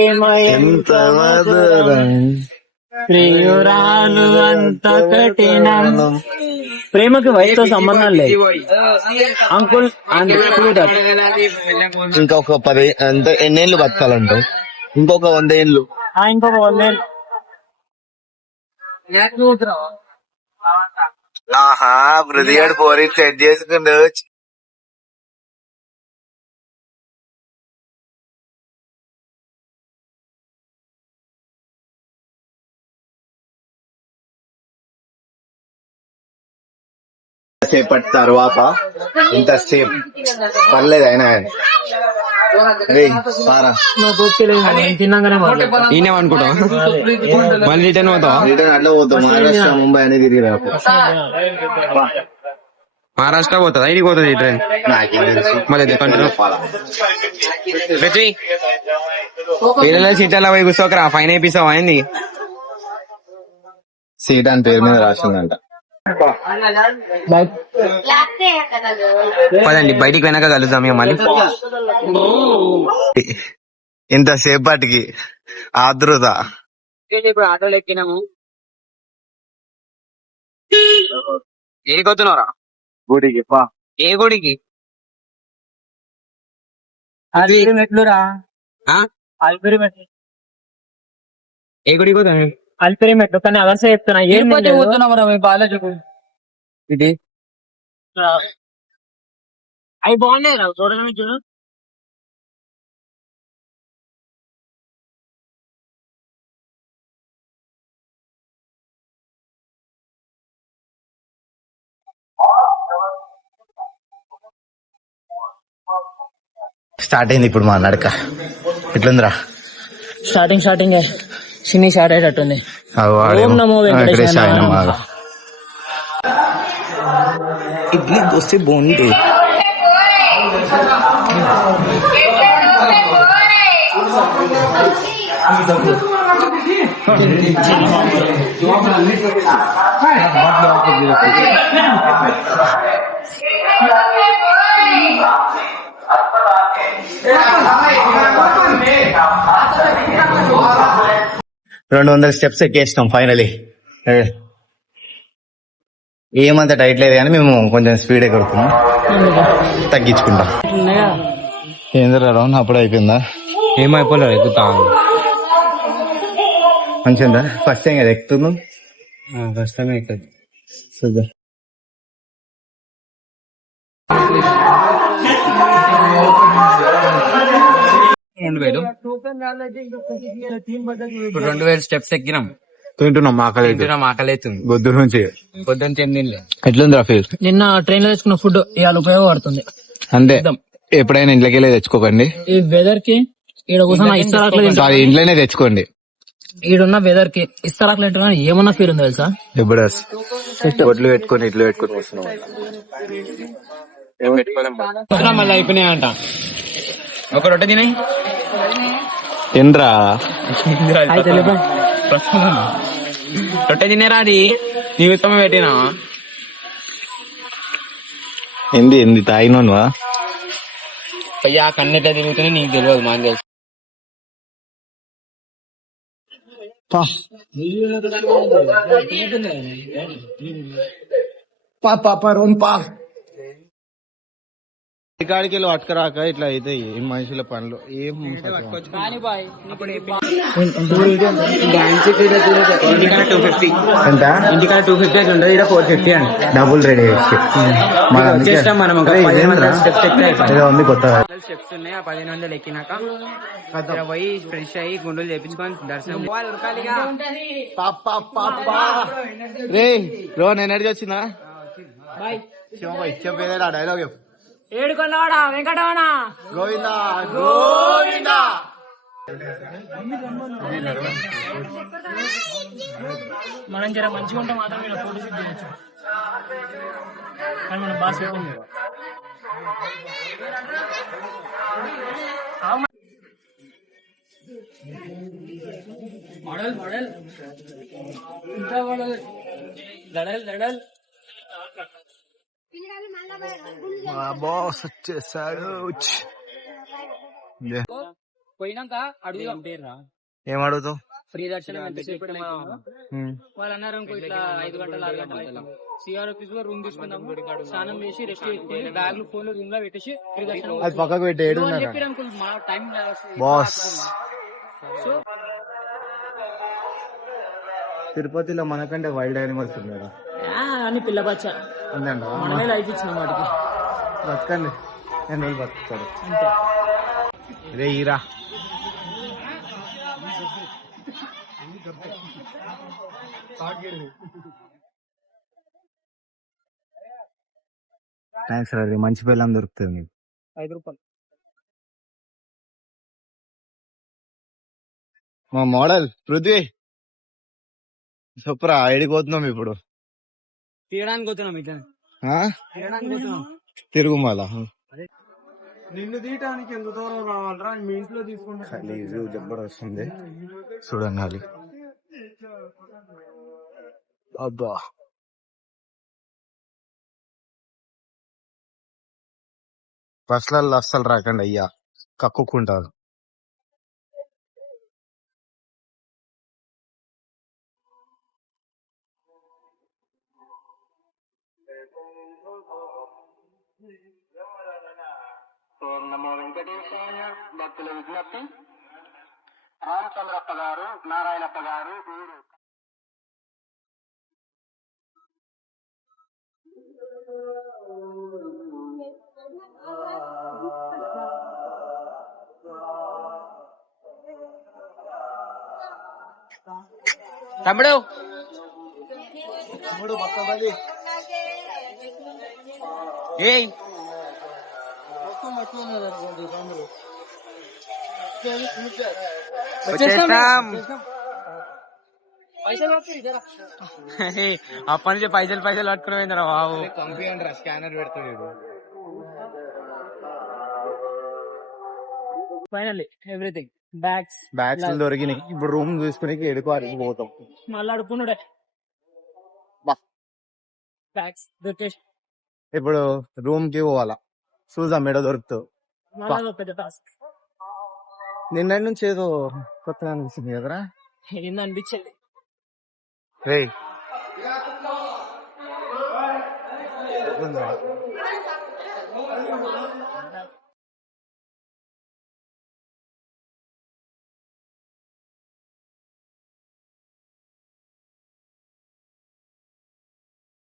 ఎంత మధురం ప్రియురాలు అంత కఠినం. ప్రేమకి వయసుతో సంబంధం లేదు అంకుల్. ఇంకొక 10 ఎంత ఎన్నేళ్ళు బతకాలంటావు? ఇంకొక 100 ఏళ్ళు. ఇంకొక 100 ఏళ్ళు. ఆహా బృదిగాడు పోరి సెట్ చేసుకుండు. సేపటి తర్వాత ఇంతసేపు పర్లేదు అయినా ఈయన అనుకుంటాం మళ్ళీ రిటర్న్ పోతావా? రిటర్న్ అట్లా పోతాం. మహారాష్ట్ర ముంబై అనేది తిరిగి రాకు. మహారాష్ట్ర పోతుంది ఐడికి పోతుంది ట్రైన్. నాకేం తెలుసు. మళ్ళీ పిల్లల సీట్లలో పోయి కూర్చోకరా, ఫైన్ వేపిస్తావా అయింది. సీట్ అని పేరు మీద రాసిందంట. పదండి బయటికి వెనక కలుద్దాం ఇక మళ్ళీ. ఇంతసేపటికి ఆదృత. ఇప్పుడు ఆటోలు ఎక్కినాము. ఏడికొస్తున్నారా? గుడికి పా. ఏ గుడికి? మెట్లురా. అల్పిరి మెట్లు. ఏ గుడికి పోతాను? అల్పిరి మెట్లు. కానీ అవర్సే చెప్తున్నా. ఏం పోతున్నావు బాలాజీకు? ఇది అవి బాగున్నాయి రా చూడడానికి. చూడు స్టార్ట్ అయింది ఇప్పుడు మా నడక. ఎట్లుందిరా? స్టార్టింగ్ చిన్ని స్టార్ట్ అయ్యేటట్టుంది. ఇడ్లీ దోశ బాగుంది. రెండు 200 స్టెప్స్ ఎక్కేసినాం ఫైనలీ. ఏమంత టైట్ లేదు కానీ మేము కొంచెం స్పీడ్ ఎగురుతున్నాం. తగ్గించుకుంటాం. ఏందిరా రౌండ్ అప్పుడు అయిపోయిందా? ఏమైపోలేదు ఎక్కుతా. మంచిగా ఫస్ట్ టైం కదా ఎక్కుతున్నాం. ఫస్ట్ టైం ఎక్కుతుంది. సూపర్. ఇప్పుడు 2000 స్టెప్స్ ఎక్కినాం. తింటున్నాం. ఆకలి అవుతుంది. పొద్దున్న నుంచి తిండిలే. ఎట్లుందిరా ఫీల్? నిన్న ట్రైన్ లో తెచ్చుకున్న ఫుడ్ ఇవాళ ఉపయోగపడుతుంది. అంతే. ఎప్పుడైనా ఇంట్లోకి వెళ్ళి తెచ్చుకోకండి. ఈ వెదర్ కి ఈడ కూర్చొని ఇస్తారాకులు ఇంట్లోనే తెచ్చుకోండి. ఈడున్న వెదర్ కి ఇస్తారాకులు తింటున్నా ఏమన్నా ఫీల్ ఉంది తెలుసా? ఎప్పుడు ఒట్లు పెట్టుకొని ఇట్లు పెట్టుకొని వస్తున్నాం. మళ్ళీ అయిపోయినాయంట. ఒక రొట్టె తినాయి తినరా. రొట్టె తినేరా? అది నీ ఉత్తమ పెట్టినా ఎంది తాగినోనువా? అయ్యా కన్నెట్లా తిరుగుతుంది నీకు తెలియదు. మాకు తెలుసు. కాడికి వెళ్ళి పట్టుకురాక ఇట్లా అయితే ఏం మనుషుల పనులు ఏం. ఇంటికాడ 250 అయితే ఉండదు, ఇక్కడ 450 అండి. డబుల్ రెడీ వచ్చేస్తాం మనం. ఉంది కొత్తగా స్టెప్స్ ఉన్నాయి. ఆ 1500 ఎక్కినాక పోయి ఫ్రెష్ అయ్యి గుండెలు చేపించుకొని దర్శనం. రే రోహన్ ఎనర్జీ వచ్చిందా? చెప్పేదా డైలాగ్? ఏడుకొన్నాడా వెంకటరమణ గోవిందా గోవిందా. మనం జర మంచిగా ఉంటే మాత్రం ఇలా ఫోటో షూట్ చేయొచ్చు. కానీ మనం బాగా సేవ్ ఉంది. మోడల్ లడల్ మా బాస్ వచ్చేసాడు. పోయినాక అడుగుదాం ఏం అడుగుతావు? ఫ్రీ దర్శనం ఎంతసేపు వాళ్ళు అన్నారు ఇంకో ఇట్లా 5 గంటలు 6 గంటలు సిఆర్ ఆఫీస్ లో రూమ్ తీసుకుందాము, స్నానం చేసి రెస్ట్ చేసుకుని బ్యాగ్లు ఫోన్లు రూమ్ లో పెట్టేసి ఫ్రీ దర్శనం అది పక్కకు పెట్టి ఏడు అని చెప్పారు అంకుల్. మా టైం బాస్. సో తిరుపతిలో మనకంటే వైల్డ్ యానిమల్స్ ఉన్నారా? అని పిల్ల బచ్చ అందండి మనమే లైఫ్ ఇచ్చినాం వాటికి. బతకండి, ఎన్ని రోజులు బతుకుతాడు. అంతే. రే ఈరా థ్యాంక్స్ రా, మంచి పిల్లని దొరుకుతుంది. 5 రూపాయలు మా మోడల్ పృథ్వీ సూపరా. ఎడిపోతున్నాం ఇప్పుడు? తీయడానికి పోతున్నాం, ఇట్లా తీయడానికి పోతున్నాం. తిరుగుమల నిన్ను తీయడానికి ఎంత దూరం రావాలరా? మీ ఇంట్లో తీసుకుంటా జబర్దస్తుంది చూడండి. అబ్బా బస్సులలో అస్సలు రాకండి అయ్యా, కక్కుకుంటారు. నమో వెంకటేశాయ. భక్తుల విజ్ఞప్తి, రామచంద్రప్ప గారు, నారాయణప్ప గారు ఊరు తమ్ముడు ఏయ్ అప్పటి నుంచి పైసలు పట్టుకుని బాబు. పంపియండి, స్కానర్ పెడతాడు. ఫైనల్లీ ఎవ్రీథింగ్ బ్యాగ్స్ దొరికినాయి. ఇప్పుడు రూమ్ చూసుకుని ఎడుకోవాలి పోతాం. మళ్ళీ అడుక్కున్నాడే బా. బ్యాగ్స్ దొరికేసి ఇప్పుడు రూమ్ కి పోవాలా, చూద్దాం ఎడో దొరుకుతావు. మళ్ళీ పెద్ద టాస్క్. నిన్న నుంచి ఏదో కొత్తగా అనిపిస్తుంది కదరా? ఏంది అనిపించేది. రే